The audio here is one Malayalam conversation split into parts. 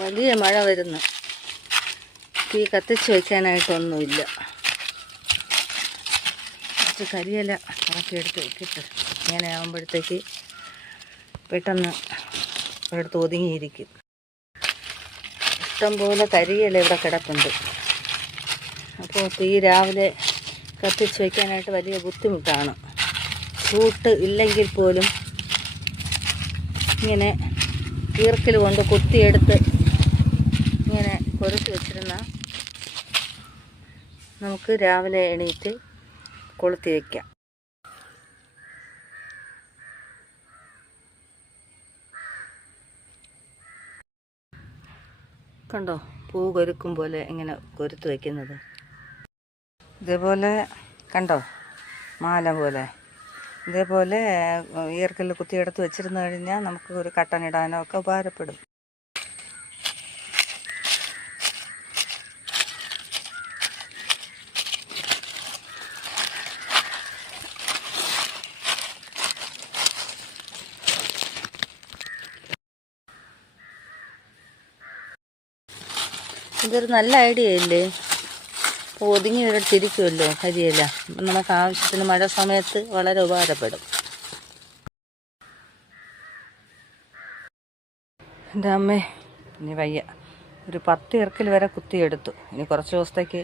വലിയ മഴ വരുന്നു. തീ കത്തിച്ച് വയ്ക്കാനായിട്ടൊന്നുമില്ല. കുറച്ച് കരിയില ഉറക്കിയെടുത്ത് വെച്ചിട്ട് ഇങ്ങനെ ആകുമ്പോഴത്തേക്ക് പെട്ടെന്ന് ഒരിടത്ത് ഒതുങ്ങിയിരിക്കും. ഇഷ്ടംപോലെ കരിയില ഇവിടെ കിടപ്പുണ്ട്. അപ്പോൾ തീ രാവിലെ കത്തിച്ച് വയ്ക്കാനായിട്ട് വലിയ ബുദ്ധിമുട്ടാണ്. ചൂട്ട് ഇല്ലെങ്കിൽ പോലും ഇങ്ങനെ ഈർക്കിൽ കൊണ്ട് കുത്തിയെടുത്ത് ഇങ്ങനെ കൊരുത്തി വെച്ചിരുന്ന നമുക്ക് രാവിലെ എണീറ്റ് കൊളുത്തി വയ്ക്കാം. കണ്ടോ, പൂ കൊരുക്കും പോലെ ഇങ്ങനെ കൊരുത്ത് വയ്ക്കുന്നത്. ഇതേപോലെ കണ്ടോ, മാല പോലെ ഇതേപോലെ ഈർക്കലിൽ കുത്തിയെടുത്ത് വെച്ചിരുന്നു കഴിഞ്ഞാൽ നമുക്ക് ഒരു കട്ടനിടാനോ ഒക്കെ ഉപകാരപ്പെടും. ഇതൊരു നല്ല ഐഡിയ അല്ലേ? ഒതുങ്ങി ഒരിടത്തിരിക്കുമല്ലോ കരിയില. നമുക്ക് ആവശ്യത്തിന് മഴ സമയത്ത് വളരെ ഉപകാരപ്പെടും. എൻ്റെ അമ്മേ, ഇനി വയ്യ. ഒരു 10 ഇറക്കിൽ വരെ കുത്തിയെടുത്തു. ഇനി കുറച്ച് ദിവസത്തേക്ക്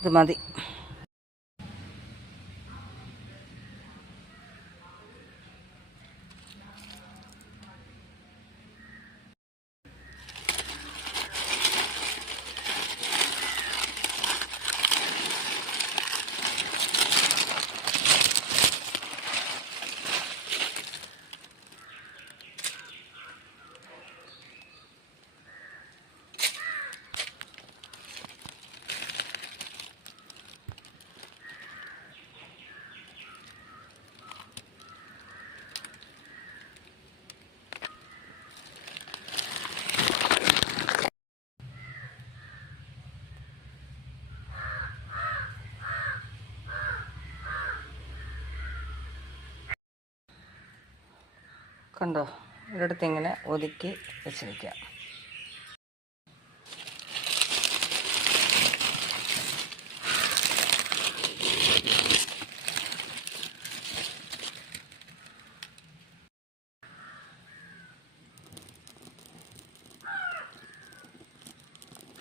ഇത് മതി. കണ്ടോ, ഒരിടത്ത് ഇങ്ങനെ ഒതുക്കി വെച്ചിരിക്കാം.